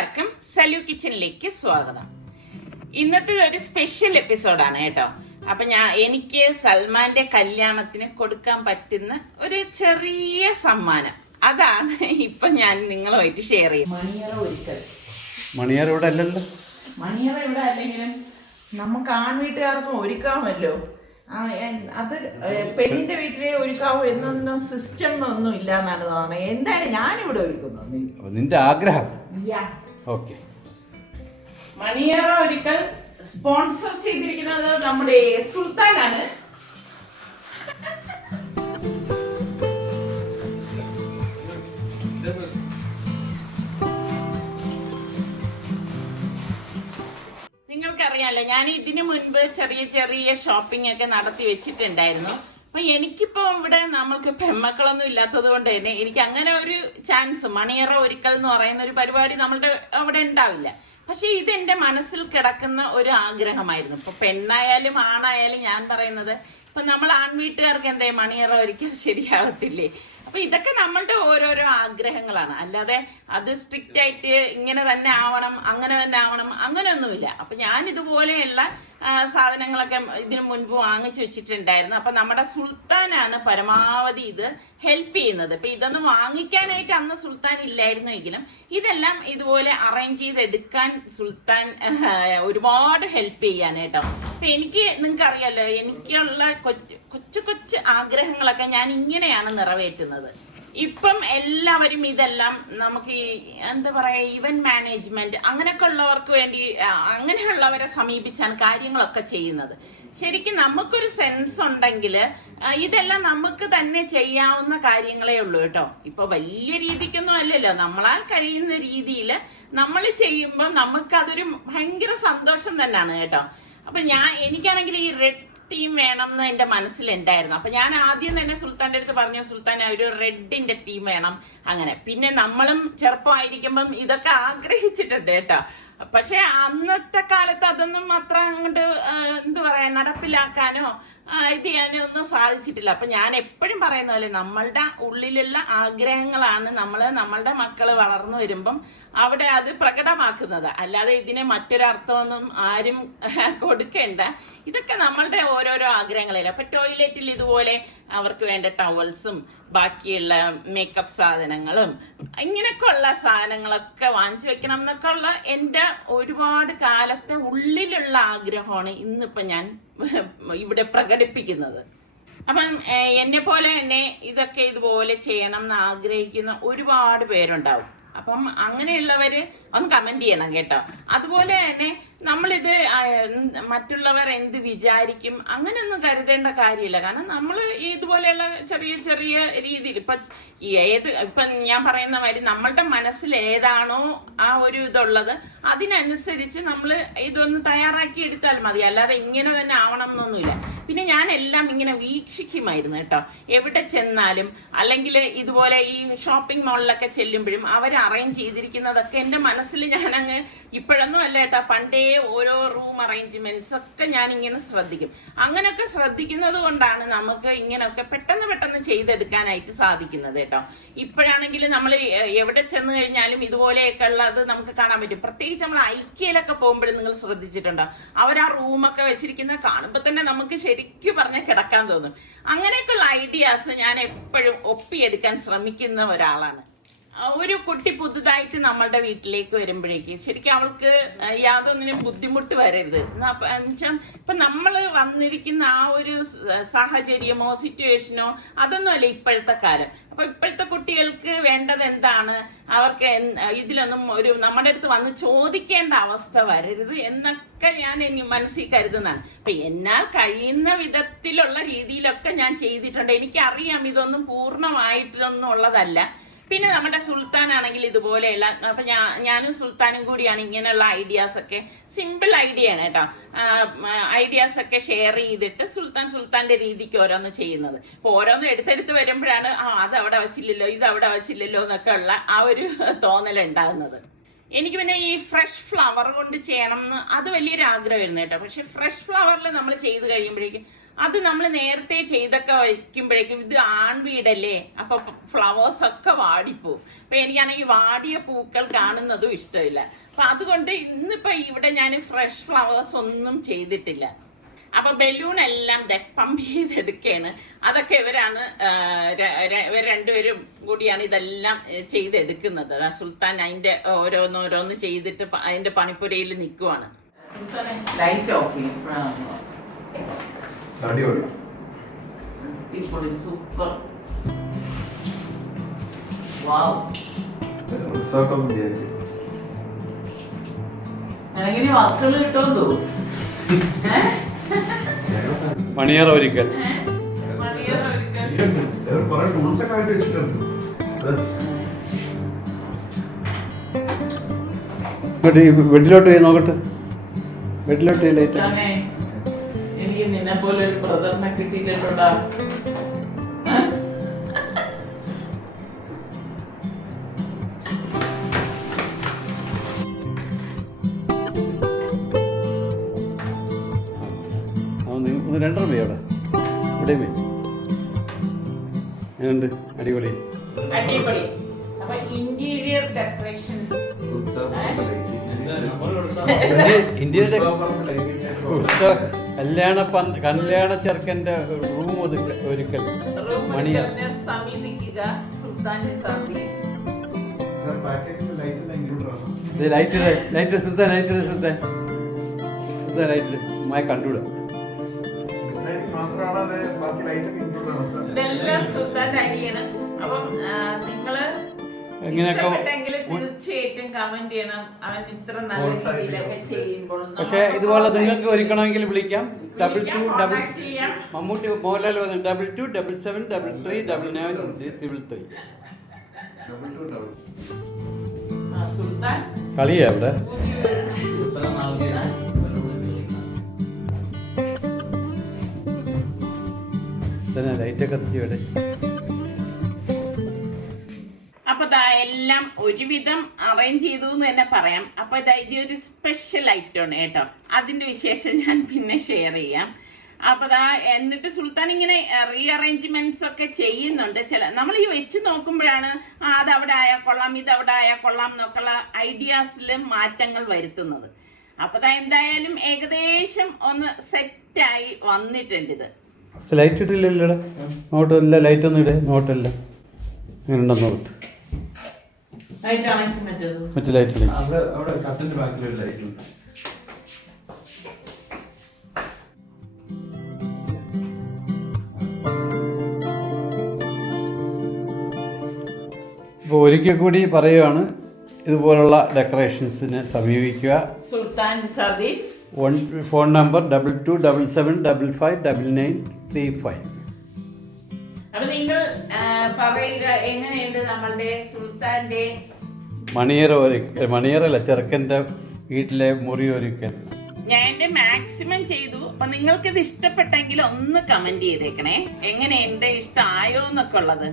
എല്ലാവർക്കും സലു കിച്ചണിലേക്ക് സ്വാഗതം. ഇന്നത്തെ ഒരു സ്പെഷ്യൽ എപ്പിസോഡാണ് കേട്ടോ. അപ്പൊ എനിക്ക് സൽമാന്റെ കല്യാണത്തിന് കൊടുക്കാൻ പറ്റുന്ന ഒരു ചെറിയ സമ്മാനം, അതാണ് ഇപ്പൊ ഞാൻ നിങ്ങളുമായിട്ട് ഷെയർ ചെയ്യുന്നത്. മണിയറ ഇവിടെ അല്ലല്ലോ. മണിയറ ഇവിടെ അല്ലെങ്കിലും നമുക്ക് ആൺവീട്ടുകാർക്കും ഒരുക്കാമല്ലോ. അത് പെണ്ണിന്റെ വീട്ടിലെ ഒരുക്കാവോ എന്നൊന്നും സിസ്റ്റം ഒന്നും ഇല്ല എന്നാണ് തോന്നുന്നത്. എന്തായാലും ഞാനിവിടെ ഒരുക്കുന്നു. നിന്റെ ആഗ്രഹം. ഓക്കെ. മണിയറ ഒരിക്കൽ സ്പോൺസർ ചെയ്തിരിക്കുന്നത് നമ്മുടെ സുൽത്താനാണ്. നിങ്ങൾക്കറിയാലോ, ഞാൻ ഇതിനു മുൻപ് ചെറിയ ചെറിയ ഷോപ്പിംഗ് ഒക്കെ നടത്തി വെച്ചിട്ടുണ്ടായിരുന്നു. അപ്പൊ എനിക്കിപ്പോ ഇവിടെ നമ്മൾക്ക് പെൺമക്കളൊന്നും ഇല്ലാത്തത് കൊണ്ട് തന്നെ എനിക്ക് അങ്ങനെ ഒരു ചാൻസ് മണിയറ ഒരിക്കൽ എന്ന് പറയുന്ന ഒരു പരിപാടി നമ്മളുടെ അവിടെ ഉണ്ടാവില്ല. പക്ഷെ ഇത് എന്റെ മനസ്സിൽ കിടക്കുന്ന ഒരു ആഗ്രഹമായിരുന്നു. ഇപ്പൊ പെണ്ണായാലും ആണായാലും ഞാൻ പറയുന്നത്, ഇപ്പൊ നമ്മൾ ആൺവീട്ടുകാർക്ക് എന്തേ മണിയറ ഒരിക്കൽ ശരിയാവത്തില്ലേ? അപ്പൊ ഇതൊക്കെ നമ്മളുടെ ഓരോരോ ആഗ്രഹങ്ങളാണ്, അല്ലാതെ അത് സ്ട്രിക്റ്റ് ആയിട്ട് ഇങ്ങനെ തന്നെ ആവണം അങ്ങനെ തന്നെ ആവണം അങ്ങനെയൊന്നുമില്ല. അപ്പൊ ഞാൻ ഇതുപോലെയുള്ള സാധനങ്ങളൊക്കെ ഇതിനു മുൻപ് വാങ്ങിച്ചു വെച്ചിട്ടുണ്ടായിരുന്നു. അപ്പൊ നമ്മുടെ സുൽത്താനാണ് പരമാവധി ഇത് ഹെൽപ്പ് ചെയ്യുന്നത്. ഇപ്പൊ ഇതൊന്നും വാങ്ങിക്കാനായിട്ട് അന്ന് സുൽത്താൻ ഇല്ലായിരുന്നു എങ്കിലും ഇതെല്ലാം ഇതുപോലെ അറേഞ്ച് ചെയ്തെടുക്കാൻ സുൽത്താൻ ഒരുപാട് ഹെൽപ്പ് ചെയ്യാനായിട്ടോ. അപ്പൊ നിങ്ങൾക്ക് അറിയാലോ, എനിക്കുള്ള കൊച്ചു കൊച്ചു ആഗ്രഹങ്ങളൊക്കെ ഞാൻ ഇങ്ങനെയാണ് നിറവേറ്റുന്നത്. ഇപ്പം എല്ലാവരും ഇതെല്ലാം നമുക്ക് ഈ എന്താ പറയാ, ഇവന്റ് മാനേജ്മെന്റ് അങ്ങനെയൊക്കെ ഉള്ളവർക്ക് വേണ്ടി അങ്ങനെയുള്ളവരെ സമീപിച്ചാണ് കാര്യങ്ങളൊക്കെ ചെയ്യുന്നത്. ശരിക്കും നമുക്കൊരു സെൻസ് ഉണ്ടെങ്കിൽ ഇതെല്ലാം നമുക്ക് തന്നെ ചെയ്യാവുന്ന കാര്യങ്ങളേ ഉള്ളൂ കേട്ടോ. ഇപ്പൊ വലിയ രീതിക്കൊന്നും അല്ലല്ലോ, നമ്മളാൽ കഴിയുന്ന രീതിയിൽ നമ്മൾ ചെയ്യുമ്പോൾ നമുക്കതൊരു ഭയങ്കര സന്തോഷം തന്നെയാണ് കേട്ടോ. അപ്പൊ എനിക്കാണെങ്കിൽ ഈ റെഡ് തീം വേണം എന്ന് എന്റെ മനസ്സിലുണ്ടായിരുന്നു. അപ്പൊ ഞാൻ ആദ്യം തന്നെ സുൽത്താന്റെ അടുത്ത് പറഞ്ഞു, സുൽത്താൻ ഒരു റെഡിന്റെ തീം വേണം അങ്ങനെ. പിന്നെ നമ്മളും ചെറുപ്പമായിരിക്കുമ്പം ഇതൊക്കെ ആഗ്രഹിച്ചിട്ടുണ്ട് കേട്ടോ. പക്ഷെ അന്നത്തെ കാലത്ത് അതൊന്നും അത്ര അങ്ങോട്ട് എന്താ പറയാ നടപ്പിലാക്കാനോ ഇത് ചെയ്യാനോ ഒന്നും സാധിച്ചിട്ടില്ല. അപ്പൊ ഞാൻ എപ്പോഴും പറയുന്ന പോലെ നമ്മളുടെ ഉള്ളിലുള്ള ആഗ്രഹങ്ങളാണ് നമ്മളുടെ മക്കള് വളർന്നു വരുമ്പം അവിടെ അത് പ്രകടമാക്കുന്നത്, അല്ലാതെ ഇതിന് മറ്റൊരർത്ഥമൊന്നും ആരും കൊടുക്കേണ്ട. ഇതൊക്കെ നമ്മളുടെ ഓരോരോ ആഗ്രഹങ്ങളില്ല. അപ്പൊ ടോയ്ലറ്റിൽ ഇതുപോലെ അവർക്ക് വേണ്ട ടവൽസും ബാക്കിയുള്ള മേക്കപ്പ് സാധനങ്ങളും ഇങ്ങനെയൊക്കെ ഉള്ള സാധനങ്ങളൊക്കെ വാങ്ങിച്ചു വെക്കണം എന്നൊക്കെ ഉള്ള എന്റെ ഒരുപാട് കാലത്തെ ഉള്ളിലുള്ള ആഗ്രഹമാണ് ഇന്നിപ്പൊ ഞാൻ ഇവിടെ പ്രകടിപ്പിക്കുന്നത്. അപ്പം എന്നെ പോലെ തന്നെ ഇതൊക്കെ ഇതുപോലെ ചെയ്യണം എന്ന് ആഗ്രഹിക്കുന്ന ഒരുപാട് പേരുണ്ടാവും. അപ്പം അങ്ങനെയുള്ളവര് ഒന്ന് കമന്റ് ചെയ്യണം കേട്ടോ. അതുപോലെ തന്നെ നമ്മളിത് മറ്റുള്ളവർ എന്ത് വിചാരിക്കും അങ്ങനെയൊന്നും കരുതേണ്ട കാര്യമില്ല. കാരണം നമ്മൾ ഇതുപോലെയുള്ള ചെറിയ ചെറിയ രീതിയിൽ ഇപ്പൊ ഞാൻ പറയുന്ന മാതിരി നമ്മളുടെ മനസ്സിൽ ഏതാണോ ആ ഒരു ഇതുള്ളത് അതിനനുസരിച്ച് നമ്മൾ ഇതൊന്ന് തയ്യാറാക്കി എടുത്താൽ മതി, അല്ലാതെ ഇങ്ങനെ തന്നെ ആവണം എന്നൊന്നുമില്ല. പിന്നെ ഞാൻ എല്ലാം ഇങ്ങനെ വീക്ഷിക്കുമായിരുന്നു കേട്ടോ. എവിടെ ചെന്നാലും അല്ലെങ്കിൽ ഇതുപോലെ ഈ ഷോപ്പിംഗ് മാളിലൊക്കെ ചെല്ലുമ്പോഴും അവർ അറേഞ്ച് ചെയ്തിരിക്കുന്നതൊക്കെ എന്റെ മനസ്സിൽ ഞാൻ അങ്ങ് ഇപ്പോഴൊന്നും അല്ല കേട്ടോ, പണ്ടേ ഓരോ റൂം അറേഞ്ച്മെന്റ്സ് ഒക്കെ ഞാൻ ഇങ്ങനെ ശ്രദ്ധിക്കും. അങ്ങനെയൊക്കെ ശ്രദ്ധിക്കുന്നത് കൊണ്ടാണ് നമുക്ക് ഇങ്ങനെയൊക്കെ പെട്ടെന്ന് ചെയ്തെടുക്കാനായിട്ട് സാധിക്കുന്നത് കേട്ടോ. ഇപ്പോഴാണെങ്കിൽ നമ്മൾ എവിടെ ചെന്ന് കഴിഞ്ഞാലും ഇതുപോലെയൊക്കെ ഉള്ളത് നമുക്ക് കാണാൻ പറ്റും. പ്രത്യേകിച്ച് നമ്മൾ ഐക്യയിലൊക്കെ പോകുമ്പോഴും നിങ്ങൾ ശ്രദ്ധിച്ചിട്ടുണ്ടോ, അവർ ആ റൂമൊക്കെ വെച്ചിരിക്കുന്നത് കാണുമ്പോൾ തന്നെ നമുക്ക് ശരിക്കും പറഞ്ഞാൽ കിടക്കാൻ തോന്നും. അങ്ങനെയൊക്കെയുള്ള ഐഡിയാസ് ഞാൻ എപ്പോഴും ഒപ്പിയെടുക്കാൻ ശ്രമിക്കുന്ന ഒരാളാണ്. ഒരു കുട്ടി പുതുതായിട്ട് നമ്മളുടെ വീട്ടിലേക്ക് വരുമ്പോഴേക്ക് ശരിക്കും അവൾക്ക് യാതൊന്നിനും ബുദ്ധിമുട്ട് വരരുത്. ഇപ്പൊ നമ്മൾ വന്നിരിക്കുന്ന ആ ഒരു സാഹചര്യമോ സിറ്റുവേഷനോ അതൊന്നും അല്ല ഇപ്പോഴത്തെ കാലം. അപ്പൊ ഇപ്പോഴത്തെ കുട്ടികൾക്ക് വേണ്ടത് എന്താണ്, അവർക്ക് ഇതിലൊന്നും നമ്മുടെ അടുത്ത് വന്ന് ചോദിക്കേണ്ട അവസ്ഥ വരരുത് എന്നൊക്കെ ഞാൻ മനസ്സിൽ കരുതുന്നതാണ്. അപ്പൊ എന്നാൽ കഴിയുന്ന വിധത്തിലുള്ള രീതിയിലൊക്കെ ഞാൻ ചെയ്തിട്ടുണ്ട്. എനിക്കറിയാം ഇതൊന്നും പൂർണ്ണമായിട്ടൊന്നും ഉള്ളതല്ല. പിന്നെ നമ്മുടെ സുൽത്താനാണെങ്കിൽ ഇതുപോലെയുള്ള, അപ്പൊ ഞാനും സുൽത്താനും കൂടിയാണ് ഇങ്ങനെയുള്ള ഐഡിയാസ് ഒക്കെ, സിമ്പിൾ ഐഡിയ ആണ് കേട്ടോ, ഐഡിയാസ് ഒക്കെ ഷെയർ ചെയ്തിട്ട് സുൽത്താന്റെ രീതിക്ക് ഓരോന്ന് ചെയ്യുന്നത്. അപ്പൊ ഓരോന്ന് എടുത്തെടുത്ത് വരുമ്പോഴാണ് അത് അവിടെ വച്ചില്ലല്ലോ ഇത് അവിടെ വച്ചില്ലല്ലോ എന്നൊക്കെ ഉള്ള ആ ഒരു തോന്നലുണ്ടാകുന്നത്. എനിക്ക് പിന്നെ ഈ ഫ്രഷ് ഫ്ലവർ കൊണ്ട് ചെയ്യണം എന്ന് അത് വലിയൊരു ആഗ്രഹമായിരുന്നു കേട്ടോ. പക്ഷെ ഫ്രഷ് ഫ്ലവറിൽ നമ്മൾ ചെയ്ത് കഴിയുമ്പോഴേക്കും അത് നമ്മൾ നേരത്തെ ചെയ്തൊക്കെ വയ്ക്കുമ്പോഴേക്കും ഇത് ആൺവീടല്ലേ, അപ്പൊ ഫ്ലവേഴ്സ് ഒക്കെ വാടിപ്പോവും. അപ്പൊ എനിക്കാണെങ്കിൽ വാടിയ പൂക്കൾ കാണുന്നതും ഇഷ്ടമില്ല. അപ്പൊ അതുകൊണ്ട് ഇന്നിപ്പോ ഇവിടെ ഞാൻ ഫ്രഷ് ഫ്ലവേഴ്സ് ഒന്നും ചെയ്തിട്ടില്ല. അപ്പൊ ബലൂൺ എല്ലാം പമ്പ് ചെയ്തെടുക്കുകയാണ്. അതൊക്കെ ഇവരാണ് ഇവർ രണ്ടുപേരും കൂടിയാണ് ഇതെല്ലാം ചെയ്തെടുക്കുന്നത്. സുൽത്താൻ അതിന്റെ ഓരോന്നോരോന്ന് ചെയ്തിട്ട് അതിന്റെ പണിപ്പുരയിൽ നിൽക്കുവാണ്. ലൈറ്റ് ഓഫ് ചെയ്യും. സൂപ്പർ. വർക്കുകൾ കിട്ടുമെന്ന് തോന്നുന്നു. മണിയറ ഒരിക്കൽ വെട്ടിലോട്ട് പോയി നോക്കട്ടെ. വെട്ടിലോട്ട് ലൈറ്റ്. എനിക്ക് നിന്നെ പോലെ ഒരു ബ്രദറിനെ കിട്ടിയിട്ടുണ്ടാ. രണ്ടര പോയി അവിടെ ഇവിടെ പോയി. എങ്ങനെയുണ്ട്? അടിപൊളി അടിപൊളി. അപ്പൊ ഇന്റീരിയർ ഡെക്കറേഷൻ കല്യാണ ചെറുക്കന്റെ റൂം ഒരിക്കൽ മണിയറ. ലൈറ്റ് സുൽത്താൻ മായി കണ്ടുവിടാം. ഇതെല്ലാം സുൽത്താന്റെ അടിയാണ്. അപ്പം നിങ്ങള് തീർച്ചയായിട്ടും കമന്റ് ചെയ്യണം. അവൻ ഇത്ര നല്ല രീതിയിലൊക്കെ ചെയ്യുമ്പോൾ. പക്ഷെ ഇതുപോലെ നിങ്ങൾക്ക് ഒരുക്കണമെങ്കിൽ വിളിക്കാം. 22 മമ്മൂട്ടി മോഹൻലാൽ 2277339933. സുൽത്താൻ കളിയാ അവിടെ. ലൈറ്റൊക്കെ കത്തിച്ച് ഇവിടെ. അപ്പൊ എല്ലാം ഒരുവിധം അറേഞ്ച് ചെയ്തു എന്ന് തന്നെ പറയാം. അപ്പൊ ഇതൊരു സ്പെഷ്യൽ ഐറ്റമാണ് കേട്ടോ. അതിന്റെ വിശേഷം ഞാൻ പിന്നെ ഷെയർ ചെയ്യാം. അപ്പൊ എന്നിട്ട് സുൽത്താൻ ഇങ്ങനെ റീഅറേഞ്ച്മെന്റ്സ് ഒക്കെ ചെയ്യുന്നുണ്ട്. നമ്മൾ ഈ വെച്ച് നോക്കുമ്പോഴാണ് അത് അവിടെ ആയാൽ കൊള്ളാം, ഇത് അവിടെ ആയാൽ കൊള്ളാം എന്നൊക്കെയുള്ള ഐഡിയാസിൽ മാറ്റങ്ങൾ വരുത്തുന്നത്. അപ്പൊ എന്തായാലും ഏകദേശം ഒന്ന് സെറ്റായി വന്നിട്ടുണ്ട്. ഇത് ലൈറ്റ് ഇട്ടില്ലല്ലോ നോട്ടില്ല. ലൈറ്റ് ഒന്നും ഇടേ. നോട്ടല്ല അങ്ങനെ ഉണ്ടെന്ന് നോട്ട്. മറ്റേ ലൈറ്റ് ഇപ്പോൾ ഒരിക്കൽ കൂടി പറയുകയാണ്, ഇതുപോലുള്ള ഡെക്കറേഷൻസിന് സമീപിക്കുക. സുൽത്താൻ സാദി ഫോൺ നമ്പർ 2277559935. അപ്പൊ നിങ്ങൾ പറയുക എങ്ങനെയുണ്ട് നമ്മളുടെ സുൽത്താന്റെ മണിയറല്ല ചെറുക്കന്റെ വീട്ടിലെ മുറി ഒരുക്കൽ. ഞാൻ എന്റെ മാക്സിമം ചെയ്തു. അപ്പൊ നിങ്ങൾക്ക് ഇത് ഇഷ്ടപ്പെട്ടെങ്കിൽ ഒന്ന് കമന്റ് ചെയ്തേക്കണേ, എങ്ങനെയുണ്ട്, ഇഷ്ടമായോ എന്നൊക്കെ ഉള്ളത്.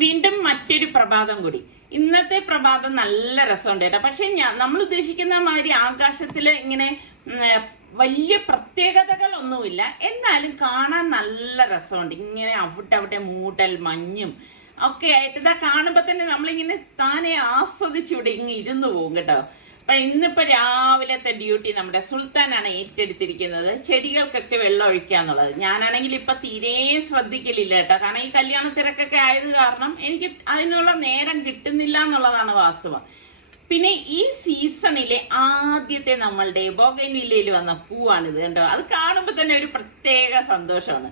വീണ്ടും മറ്റൊരു പ്രഭാതം കൂടി. ഇന്നത്തെ പ്രഭാതം നല്ല രസമുണ്ട് കേട്ടോ. പക്ഷെ നമ്മൾ ഉദ്ദേശിക്കുന്ന മാതിരി ആകാശത്തില് ഇങ്ങനെ വലിയ പ്രത്യേകതകളൊന്നുമില്ല. എന്നാലും കാണാൻ നല്ല രസമുണ്ട്. ഇങ്ങനെ അവിടെ മൂടൽ മഞ്ഞും ഒക്കെ ആയിട്ട് ഇതാ കാണുമ്പോ തന്നെ നമ്മളിങ്ങനെ താനെ ആസ്വദിച്ചിവിടെ ഇങ്ങനെ ഇരുന്നു പോകും കേട്ടോ. അപ്പൊ ഇന്നിപ്പോ രാവിലത്തെ ഡ്യൂട്ടി നമ്മുടെ സുൽത്താനാണ് ഏറ്റെടുത്തിരിക്കുന്നത്. ചെടികൾക്കൊക്കെ വെള്ളം ഒഴിക്കാന്നുള്ളത്. ഞാനാണെങ്കിൽ ഇപ്പൊ തീരെ ശ്രദ്ധിക്കലില്ല കേട്ടോ. കാരണം ഈ കല്യാണ തിരക്കൊക്കെ ആയത് കാരണം എനിക്ക് അതിനുള്ള നേരം കിട്ടുന്നില്ല എന്നുള്ളതാണ് വാസ്തവം. പിന്നെ ഈ സീസണിലെ ആദ്യത്തെ നമ്മളുടെ ബൊഗൈൻവില്ലയിൽ വന്ന പൂവാണിത് കണ്ടോ. അത് കാണുമ്പോ തന്നെ ഒരു പ്രത്യേക സന്തോഷമാണ്.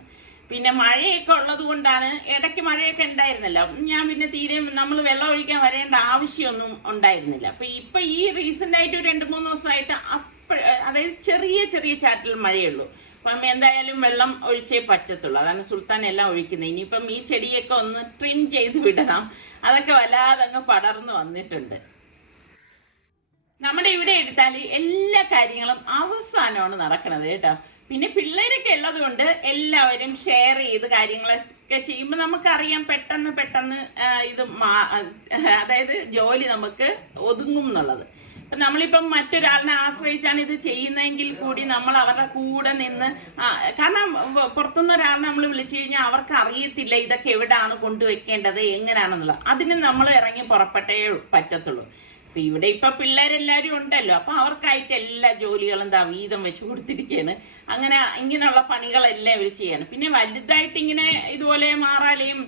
പിന്നെ മഴയൊക്കെ ഉള്ളത് കൊണ്ടാണ്, ഇടയ്ക്ക് മഴയൊക്കെ ഉണ്ടായിരുന്നല്ലോ, ഞാൻ പിന്നെ തീരെ നമ്മൾ വെള്ളം ഒഴിക്കാൻ വരേണ്ട ആവശ്യമൊന്നും ഉണ്ടായിരുന്നില്ല. അപ്പൊ ഇപ്പൊ ഈ റീസെന്റ് ആയിട്ട് 2-3 ദിവസമായിട്ട് അതായത് ചെറിയ ചെറിയ ചാറ്റൽ മഴയുള്ളൂ. അപ്പം എന്തായാലും വെള്ളം ഒഴിച്ചേ പറ്റത്തുള്ളൂ. അതാണ് സുൽത്താൻ എല്ലാം ഒഴിക്കുന്നത്. ഇനിയിപ്പം ഈ ചെടിയൊക്കെ ഒന്ന് ട്രിം ചെയ്ത് വിടണം. അതൊക്കെ വല്ലാതങ്ങ് പടർന്നു വന്നിട്ടുണ്ട്. നമ്മുടെ ഇവിടെ എടുത്താൽ എല്ലാ കാര്യങ്ങളും അവസാനമാണ് നടക്കുന്നത് കേട്ടോ. പിന്നെ പിള്ളേരൊക്കെ ഉള്ളത് കൊണ്ട് എല്ലാവരും ഷെയർ ചെയ്ത് കാര്യങ്ങളെ ഒക്കെ ചെയ്യുമ്പോൾ നമുക്കറിയാം പെട്ടെന്ന് ഇത് അതായത് ജോലി നമുക്ക് ഒതുങ്ങും എന്നുള്ളത്. അപ്പൊ നമ്മളിപ്പം മറ്റൊരാളിനെ ആശ്രയിച്ചാണ് ഇത് ചെയ്യുന്നതെങ്കിൽ കൂടി നമ്മൾ അവരുടെ കൂടെ നിന്ന്, കാരണം പുറത്തുനിന്ന് ഒരാളിനെ നമ്മൾ വിളിച്ചു കഴിഞ്ഞാൽ അവർക്ക് അറിയത്തില്ല ഇതൊക്കെ എവിടെയാണ് കൊണ്ടുവയ്ക്കേണ്ടത് എങ്ങനെയാണെന്നുള്ളത്. അതിന് നമ്മൾ ഇറങ്ങി പുറപ്പെട്ടേ പറ്റത്തുള്ളൂ. അപ്പൊ ഇവിടെ ഇപ്പൊ പിള്ളേരെല്ലാരും ഉണ്ടല്ലോ, അപ്പൊ അവർക്കായിട്ട് എല്ലാ ജോലികളും വീതം വെച്ച് കൊടുത്തിരിക്കുകയാണ്. അങ്ങനെ ഇങ്ങനെയുള്ള പണികളെല്ലാം ഇവർ ചെയ്യാണ്. പിന്നെ വലുതായിട്ട് ഇങ്ങനെ ഇതുപോലെ മാറാലയും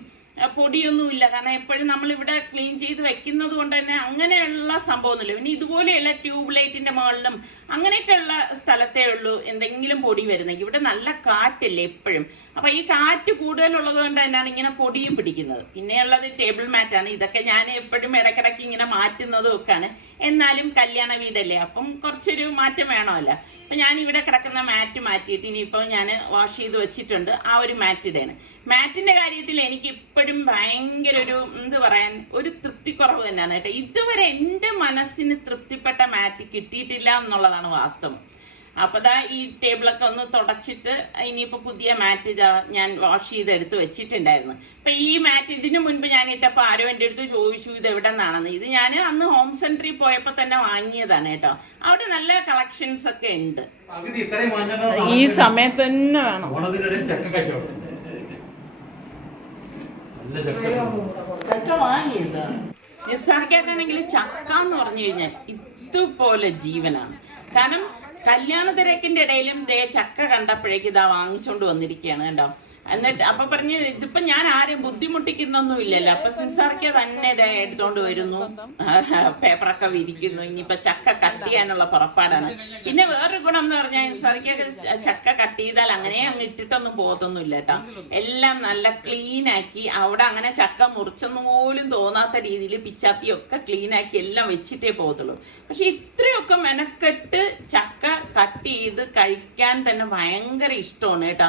പൊടിയൊന്നുമില്ല, കാരണം എപ്പോഴും നമ്മളിവിടെ ക്ലീൻ ചെയ്ത് വെക്കുന്നത് കൊണ്ട് തന്നെ അങ്ങനെയുള്ള സംഭവമൊന്നുമില്ല. പിന്നെ ഇതുപോലെയുള്ള ട്യൂബ് ലൈറ്റിന്റെ മുകളിലും അങ്ങനെയൊക്കെയുള്ള സ്ഥലത്തേ ഉള്ളൂ എന്തെങ്കിലും പൊടി വരുന്നെങ്കിൽ. ഇവിടെ നല്ല കാറ്റല്ലേ എപ്പോഴും, അപ്പൊ ഈ കാറ്റ് കൂടുതലുള്ളത് കൊണ്ട് തന്നെയാണ് ഇങ്ങനെ പൊടിയും പിടിക്കുന്നത്. പിന്നെയുള്ളത് ടേബിൾ മാറ്റാണ്. ഇതൊക്കെ ഞാൻ എപ്പോഴും ഇടയ്ക്കിടയ്ക്ക് ഇങ്ങനെ മാറ്റുന്നതും ഒക്കെയാണ്. എന്നാലും കല്യാണ വീടല്ലേ, അപ്പം കുറച്ചൊരു മാറ്റം വേണമല്ലോ. അപ്പൊ ഞാൻ ഇവിടെ കിടക്കുന്ന മാറ്റ് മാറ്റിയിട്ട് ഇനിയിപ്പോൾ ഞാൻ വാഷ് ചെയ്ത് വെച്ചിട്ടുണ്ട്. ആ ഒരു മാറ്റിടെയാണ്. മാറ്റിന്റെ കാര്യത്തിൽ എനിക്ക് ഇപ്പോഴും ഭയങ്കര ഒരു തൃപ്തിക്കുറവ് തന്നെയാണ് കേട്ടോ. ഇതുവരെ എന്റെ മനസ്സിന് തൃപ്തിപ്പെട്ട മാറ്റ് കിട്ടിയിട്ടില്ല എന്നുള്ളതാണ് വാസ്തവം. അപ്പൊ ഈ ടേബിളൊക്കെ ഒന്ന് തുടച്ചിട്ട് ഇനിയിപ്പോ പുതിയ മാറ്റ് ഞാൻ വാഷ് ചെയ്ത് എടുത്ത് വെച്ചിട്ടുണ്ടായിരുന്നു. അപ്പൊ ഈ മാറ്റ് ഇതിനു മുൻപ് ഞാൻ ഇട്ടപ്പോ ആരോ എന്റെ അടുത്ത് ചോദിച്ചു ഇത് എവിടെ നിന്നാണെന്ന്. ഇത് ഞാൻ അന്ന് ഹോം സെന്ററിൽ പോയപ്പോ തന്നെ വാങ്ങിയതാണ് കേട്ടോ. അവിടെ നല്ല കളക്ഷൻസ് ഒക്കെ ഉണ്ട്. ഈ സമയത്ത് തന്നെ വേണം. ചക്ക വാങ്ങിയത് നിസ്സാർക്കാണെങ്കിൽ ചക്ക എന്ന് പറഞ്ഞു കഴിഞ്ഞാൽ ഇതുപോലെ ജീവനാണ്. കാരണം കല്യാണ തിരക്കിന്റെ ഇടയിലും ചക്ക കണ്ടപ്പോഴേക്ക് വാങ്ങിച്ചോണ്ട് വന്നിരിക്കുകയാണ് കേട്ടോ. എന്നിട്ട് അപ്പൊ പറഞ്ഞ് ഇതിപ്പോ ഞാൻ ആരും ബുദ്ധിമുട്ടിക്കുന്നൊന്നും ഇല്ലല്ലോ. അപ്പൊ നിസ്സാർക്ക തന്നെ എടുത്തോണ്ട് വരുന്നു, പേപ്പറൊക്കെ വിരിക്കുന്നു. ഇനിയിപ്പൊ ചക്ക കട്ട് ചെയ്യാനുള്ള പുറപ്പാടാണ്. പിന്നെ വേറൊരു ഗുണം എന്ന് പറഞ്ഞാൽ നിസ്സാർക്കൊക്കെ ചക്ക കട്ട് ചെയ്താൽ അങ്ങനെ അങ്ങ് ഇട്ടിട്ടൊന്നും പോകത്തൊന്നുമില്ല കേട്ടോ. എല്ലാം നല്ല ക്ലീൻ ആക്കി അവിടെ അങ്ങനെ ചക്ക മുറിച്ചെന്ന് പോലും തോന്നാത്ത രീതിയിൽ പിച്ചാത്തിയൊക്കെ ക്ലീൻ ആക്കി എല്ലാം വെച്ചിട്ടേ പോകത്തുള്ളൂ. പക്ഷെ ഇത്രയൊക്കെ മെനക്കെട്ട് ചക്ക കട്ട് ചെയ്ത് കഴിക്കാൻ തന്നെ ഭയങ്കര ഇഷ്ടമാണ് കേട്ടോ.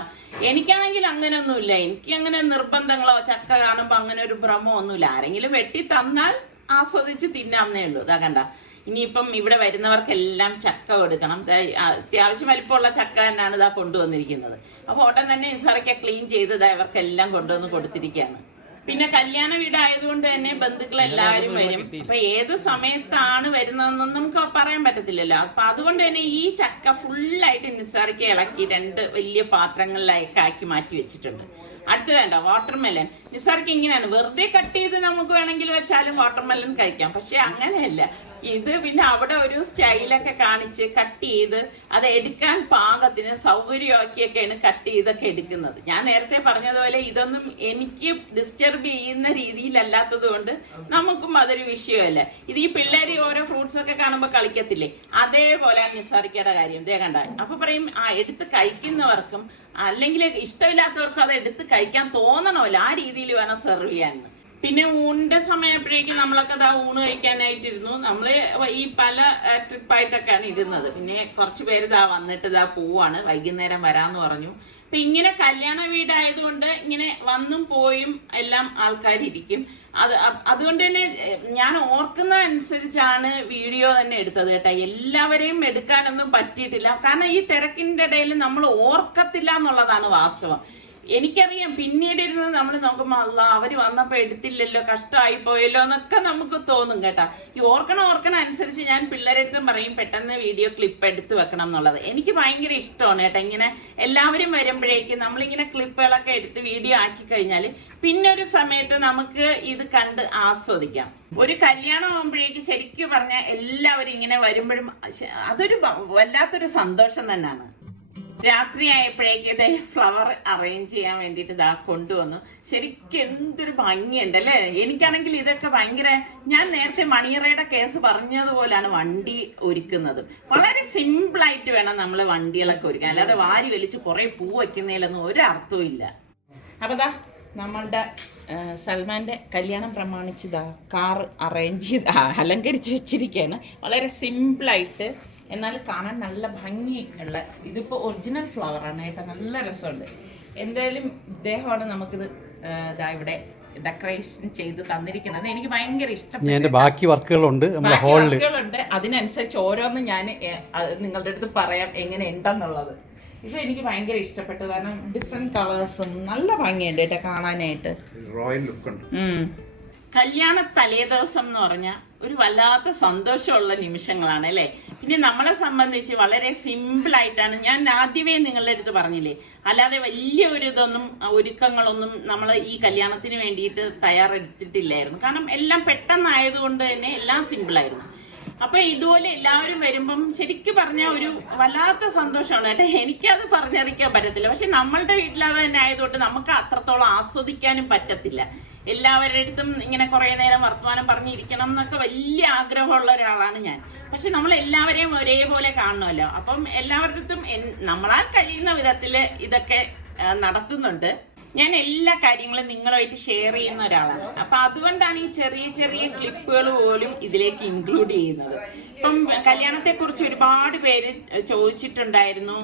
എനിക്കാണെങ്കിൽ അങ്ങനെയൊന്നുമില്ല. എനിക്ക് അങ്ങനെ നിർബന്ധങ്ങളോ ചക്ക കാണുമ്പോ അങ്ങനെ ഒരു ഭ്രമോ ഒന്നുമില്ല. ആരെങ്കിലും വെട്ടി തന്നാൽ ആസ്വദിച്ച് തിന്നാന്നേ ഉള്ളൂ. ഇതാ കണ്ട, ഇനിയിപ്പം ഇവിടെ വരുന്നവർക്കെല്ലാം ചക്ക കൊടുക്കണം. അത്യാവശ്യം വലിപ്പമുള്ള ചക്ക തന്നെയാണ് ഇതാ കൊണ്ടുവന്നിരിക്കുന്നത്. അപ്പൊ ഓട്ടം തന്നെ നിസാറൊക്കെ ക്ലീൻ ചെയ്ത് ഇവർക്കെല്ലാം കൊണ്ടുവന്ന് കൊടുത്തിരിക്കുകയാണ്. പിന്നെ കല്യാണ വീടായതുകൊണ്ട് തന്നെ ബന്ധുക്കൾ എല്ലാവരും വരും. അപ്പൊ ഏത് സമയത്താണ് വരുന്നതെന്നൊന്നും നമുക്ക് പറയാൻ പറ്റത്തില്ലല്ലോ. അപ്പൊ അതുകൊണ്ട് തന്നെ ഈ ചക്ക ഫുള്ളായിട്ട് നിസ്സാറിക്ക് ഇളക്കി 2 വലിയ പാത്രങ്ങളിലേക്ക് ആക്കി മാറ്റി വെച്ചിട്ടുണ്ട്. അടുത്ത് വേണ്ട വാട്ടർമെലൻ. നിസ്സാർക്ക് ഇങ്ങനെയാണ്, വെറുതെ കട്ട് ചെയ്ത് നമുക്ക് വേണമെങ്കിൽ വെച്ചാലും വാട്ടർമെലൻ കഴിക്കാം. പക്ഷെ അങ്ങനെയല്ല, ഇത് പിന്നെ അവിടെ ഒരു സ്റ്റൈലൊക്കെ കാണിച്ച് കട്ട് ചെയ്ത് അത് എടുക്കാൻ പാകത്തിന് സൗകര്യമാക്കിയൊക്കെയാണ് കട്ട് ചെയ്തൊക്കെ എടുക്കുന്നത്. ഞാൻ നേരത്തെ പറഞ്ഞതുപോലെ ഇതൊന്നും എനിക്ക് ഡിസ്റ്റർബ് ചെയ്യുന്ന രീതിയിലല്ലാത്തത് കൊണ്ട് നമുക്കും അതൊരു വിഷയമല്ല. ഇത് ഈ പിള്ളേര് ഓരോ ഫ്രൂട്ട്സ് ഒക്കെ കാണുമ്പോൾ കളിക്കത്തില്ലേ, അതേപോലെ നിസ്സാരിക്കയുടെ കാര്യം ഇതേ കണ്ട. അപ്പൊ പറയും എടുത്ത് കഴിക്കുന്നവർക്കും അല്ലെങ്കിൽ ഇഷ്ടമില്ലാത്തവർക്കും അത് എടുത്ത് കഴിക്കാൻ തോന്നണമല്ലോ, ആ രീതിയിൽ വേണം സെർവ് ചെയ്യാൻ. പിന്നെ ഊണിന്റെ സമയപ്പോഴേക്കും നമ്മളൊക്കെ ഊണ് കഴിക്കാനായിട്ടിരുന്നു. നമ്മള് ഈ പല ട്രിപ്പായിട്ടൊക്കെയാണ് ഇരുന്നത്. പിന്നെ കുറച്ചു പേര് വന്നിട്ട് പോവാണ്, വൈകുന്നേരം വരാന്ന് പറഞ്ഞു. അപ്പൊ ഇങ്ങനെ കല്യാണ വീടായതുകൊണ്ട് ഇങ്ങനെ വന്നും പോയും എല്ലാം ആൾക്കാരിരിക്കും. അതുകൊണ്ട് തന്നെ ഞാൻ ഓർക്കുന്ന അനുസരിച്ചാണ് വീഡിയോ തന്നെ എടുത്തത് കേട്ടോ. എല്ലാവരെയും എടുക്കാനൊന്നും പറ്റിയിട്ടില്ല, കാരണം ഈ തിരക്കിന്റെ ഇടയിൽ നമ്മൾ ഓർക്കത്തില്ല എന്നുള്ളതാണ് വാസ്തവം. എനിക്കറിയാം പിന്നീട് ഇരുന്ന് നമ്മൾ നോക്കുമ്പോ അവര് വന്നപ്പോ എടുത്തില്ലല്ലോ, കഷ്ടമായി പോയല്ലോ എന്നൊക്കെ നമുക്ക് തോന്നും കേട്ടാ. ഈ ഓർക്കണ അനുസരിച്ച് ഞാൻ പിള്ളേരെടുത്തും പറയും പെട്ടെന്ന് വീഡിയോ ക്ലിപ്പ് എടുത്ത് വെക്കണം എന്നുള്ളത്. എനിക്ക് ഭയങ്കര ഇഷ്ടമാണ് കേട്ടോ. ഇങ്ങനെ എല്ലാവരും വരുമ്പോഴേക്കും നമ്മളിങ്ങനെ ക്ലിപ്പുകളൊക്കെ എടുത്ത് വീഡിയോ ആക്കി കഴിഞ്ഞാല് പിന്നെ ഒരു സമയത്ത് നമുക്ക് ഇത് കണ്ട് ആസ്വദിക്കാം. ഒരു കല്യാണം ആകുമ്പോഴേക്ക് ശരിക്കും പറഞ്ഞാൽ എല്ലാവരും ഇങ്ങനെ വരുമ്പോഴും അതൊരു വല്ലാത്തൊരു സന്തോഷം തന്നെയാണ്. രാത്രിയായപ്പോഴേക്ക് ഫ്ലവർ അറേഞ്ച് ചെയ്യാൻ വേണ്ടിയിട്ട് കൊണ്ടുവന്നു. ശരിക്കും എന്തൊരു ഭംഗിയുണ്ട് അല്ലേ. എനിക്കാണെങ്കിൽ ഇതൊക്കെ ഭയങ്കര, ഞാൻ നേരത്തെ മണിയറയുടെ കേസ് പറഞ്ഞതുപോലാണ് വണ്ടി ഒരുക്കുന്നത്. വളരെ സിമ്പിളായിട്ട് വേണം നമ്മൾ വണ്ടികളൊക്കെ ഒരുക്കാൻ, അല്ലാതെ വാരി വലിച്ച് കുറെ പൂ വയ്ക്കുന്നതിലൊന്നും ഒരർത്ഥവും ഇല്ല. അപ്പൊ നമ്മളുടെ സൽമാന്റെ കല്യാണം പ്രമാണിച്ച് കാർ അറേഞ്ച് ചെയ്ത് അലങ്കരിച്ച് വെച്ചിരിക്കുകയാണ്. വളരെ സിമ്പിളായിട്ട്, എന്നാൽ കാണാൻ നല്ല ഭംഗിയുള്ള, ഇതിപ്പോൾ ഒറിജിനൽ ഫ്ലവറാണ് കേട്ടോ. നല്ല രസമുണ്ട്. എന്തായാലും ഇദ്ദേഹമാണ് നമുക്കിത് ഇവിടെ ഡെക്കറേഷൻ ചെയ്ത് തന്നിരിക്കുന്നത്. എനിക്ക് ഭയങ്കര ഇഷ്ടപ്പെട്ടു. ബാക്കി വർക്കുകളുണ്ട്, അതിനനുസരിച്ച് ഓരോന്നും ഞാൻ നിങ്ങളുടെ അടുത്ത് പറയാം എങ്ങനെ ഉണ്ടെന്നുള്ളത്. ഇത് എനിക്ക് ഭയങ്കര ഇഷ്ടപ്പെട്ടു, കാരണം ഡിഫറെന്റ് കളേഴ്സും നല്ല ഭംഗിയുണ്ട് കേട്ടോ കാണാനായിട്ട്. റോയൽ ലുക്ക് ഉണ്ട്. കല്യാണ തലേദിവസം എന്ന് പറഞ്ഞാൽ ഒരു വല്ലാത്ത സന്തോഷമുള്ള നിമിഷങ്ങളാണ് അല്ലെ. പിന്നെ നമ്മളെ സംബന്ധിച്ച് വളരെ സിമ്പിൾ ആയിട്ടാണ്, ഞാൻ ആദ്യമേ നിങ്ങളുടെ അടുത്ത് പറഞ്ഞില്ലേ, അല്ലാതെ വലിയ ഒരു ഇതൊന്നും ഒരുക്കങ്ങളൊന്നും നമ്മൾ ഈ കല്യാണത്തിന് വേണ്ടിയിട്ട് തയ്യാറെടുത്തിട്ടില്ലായിരുന്നു. കാരണം എല്ലാം പെട്ടെന്നായതുകൊണ്ട് തന്നെ എല്ലാം സിമ്പിൾ ആയിരുന്നു. അപ്പൊ ഇതുപോലെ എല്ലാവരും വരുമ്പം ശരിക്കും പറഞ്ഞാൽ ഒരു വല്ലാത്ത സന്തോഷമാണ് കേട്ടോ. എനിക്കത് പറഞ്ഞറിയിക്കാൻ പറ്റത്തില്ല. പക്ഷെ നമ്മളുടെ വീട്ടിലത് തന്നെ ആയതുകൊണ്ട് നമുക്ക് അത്രത്തോളം ആസ്വദിക്കാനും പറ്റത്തില്ല. എല്ലാവരുടെ അടുത്തും ഇങ്ങനെ കുറെ നേരം വർത്തമാനം പറഞ്ഞിരിക്കണം എന്നൊക്കെ വലിയ ആഗ്രഹമുള്ള ഒരാളാണ് ഞാൻ. പക്ഷെ നമ്മൾ എല്ലാവരെയും ഒരേപോലെ കാണണമല്ലോ. അപ്പം എല്ലാവരുടെ അടുത്തും നമ്മളാൽ കഴിയുന്ന വിധത്തില് ഇതൊക്കെ നടത്തുന്നുണ്ട്. ഞാൻ എല്ലാ കാര്യങ്ങളും നിങ്ങളുമായിട്ട് ഷെയർ ചെയ്യുന്ന ഒരാളാണ്. അപ്പൊ അതുകൊണ്ടാണ് ഈ ചെറിയ ചെറിയ ക്ലിപ്പുകൾ പോലും ഇതിലേക്ക് ഇൻക്ലൂഡ് ചെയ്യുന്നത്. ഇപ്പം കല്യാണത്തെ കുറിച്ച് ഒരുപാട് പേര് ചോദിച്ചിട്ടുണ്ടായിരുന്നു,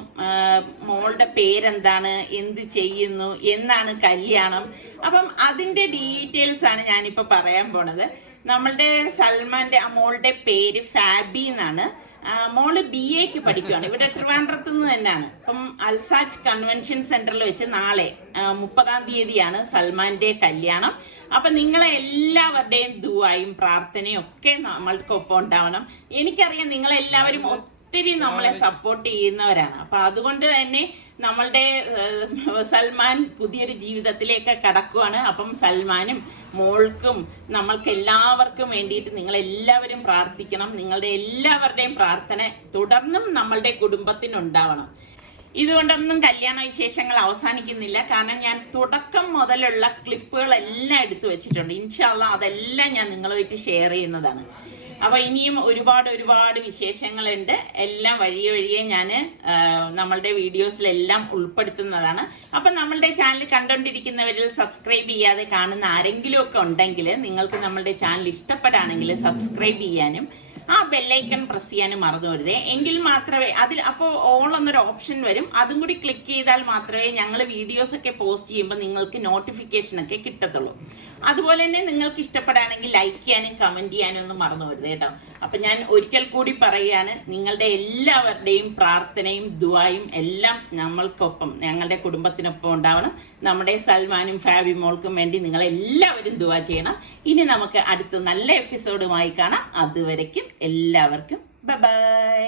മോളുടെ പേരെന്താണ്, എന്ത് ചെയ്യുന്നു, എന്നാണ് കല്യാണം. അപ്പം അതിന്റെ ഡീറ്റെയിൽസ് ആണ് ഞാനിപ്പോ പറയാൻ പോണത്. നമ്മളുടെ സൽമാന്റെ മോളുടെ പേര് ഫാബി എന്നാണ്. മോള് BA പഠിക്കുകയാണ്. ഇവിടെ ട്രിവാൻഡ്രത്ത് നിന്ന് തന്നെയാണ്. അപ്പം അൽസാജ് കൺവെൻഷൻ സെന്ററിൽ വെച്ച് നാളെ 30-ാം തീയതിയാണ് സൽമാന്റെ കല്യാണം. അപ്പൊ നിങ്ങളെ എല്ലാവരുടെയും ദുആയും പ്രാർത്ഥനയും ഒക്കെ നമ്മൾക്കൊപ്പം ഉണ്ടാവണം. എനിക്കറിയാം നിങ്ങളെല്ലാവരും ഒത്തിരി നമ്മളെ സപ്പോർട്ട് ചെയ്യുന്നവരാണ്. അപ്പൊ അതുകൊണ്ട് തന്നെ നമ്മളുടെ സൽമാൻ പുതിയൊരു ജീവിതത്തിലേക്ക് കടക്കുവാണ്. അപ്പം സൽമാനും മോൾക്കും നമ്മൾക്ക് എല്ലാവർക്കും വേണ്ടിയിട്ട് നിങ്ങൾ എല്ലാവരും പ്രാർത്ഥിക്കണം. നിങ്ങളുടെ എല്ലാവരുടെയും പ്രാർത്ഥന തുടർന്നും നമ്മളുടെ കുടുംബത്തിനുണ്ടാവണം. ഇതുകൊണ്ടൊന്നും കല്യാണ വിശേഷങ്ങൾ അവസാനിക്കുന്നില്ല. കാരണം ഞാൻ തുടക്കം മുതലുള്ള ക്ലിപ്പുകളെല്ലാം എടുത്തു വെച്ചിട്ടുണ്ട്. ഇൻഷാ അല്ലാഹ് അതെല്ലാം ഞാൻ നിങ്ങളുമായിട്ട് ഷെയർ ചെയ്യുന്നതാണ്. അപ്പൊ ഇനിയും ഒരുപാട് ഒരുപാട് വിശേഷങ്ങളുണ്ട്. എല്ലാം വഴിയെ ഞാൻ നമ്മളുടെ വീഡിയോസിലെല്ലാം ഉൾപ്പെടുത്തുന്നതാണ്. അപ്പൊ നമ്മളുടെ ചാനൽ കണ്ടുകൊണ്ടിരിക്കുന്നവരിൽ സബ്സ്ക്രൈബ് ചെയ്യാതെ കാണുന്ന ആരെങ്കിലും ഒക്കെ ഉണ്ടെങ്കിൽ നിങ്ങൾക്ക് നമ്മളുടെ ചാനൽ ഇഷ്ടപ്പെടാണെങ്കിൽ സബ്സ്ക്രൈബ് ചെയ്യാനും ആ ബെല്ലൈക്കൺ പ്രസ് ചെയ്യാനും മറന്നു വരുതേ. എങ്കിൽ മാത്രമേ അതിൽ അപ്പോൾ ഓൾ എന്നൊരു ഓപ്ഷൻ വരും. അതും കൂടി ക്ലിക്ക് ചെയ്താൽ മാത്രമേ ഞങ്ങൾ വീഡിയോസ് ഒക്കെ പോസ്റ്റ് ചെയ്യുമ്പോൾ നിങ്ങൾക്ക് നോട്ടിഫിക്കേഷൻ ഒക്കെ കിട്ടത്തുള്ളൂ. അതുപോലെ തന്നെ നിങ്ങൾക്ക് ഇഷ്ടപ്പെടാണെങ്കിൽ ലൈക്ക് ചെയ്യാനും കമന്റ് ചെയ്യാനും ഒന്നും മറന്നു വരുത് കേട്ടോ. അപ്പൊ ഞാൻ ഒരിക്കൽ കൂടി പറയുകയാണ്, നിങ്ങളുടെ എല്ലാവരുടെയും പ്രാർത്ഥനയും ദുആയും എല്ലാം നമ്മൾക്കൊപ്പം, ഞങ്ങളുടെ കുടുംബത്തിനൊപ്പം ഉണ്ടാവണം. നമ്മുടെ സൽമാനും ഫാബി മോൾക്കും വേണ്ടി നിങ്ങൾ എല്ലാവരും ദുആ ചെയ്യണം. ഇനി നമുക്ക് അടുത്ത നല്ല എപ്പിസോഡുമായി കാണാം. അതുവരയ്ക്കും എല്ലാവർക്കും ബൈ ബൈ.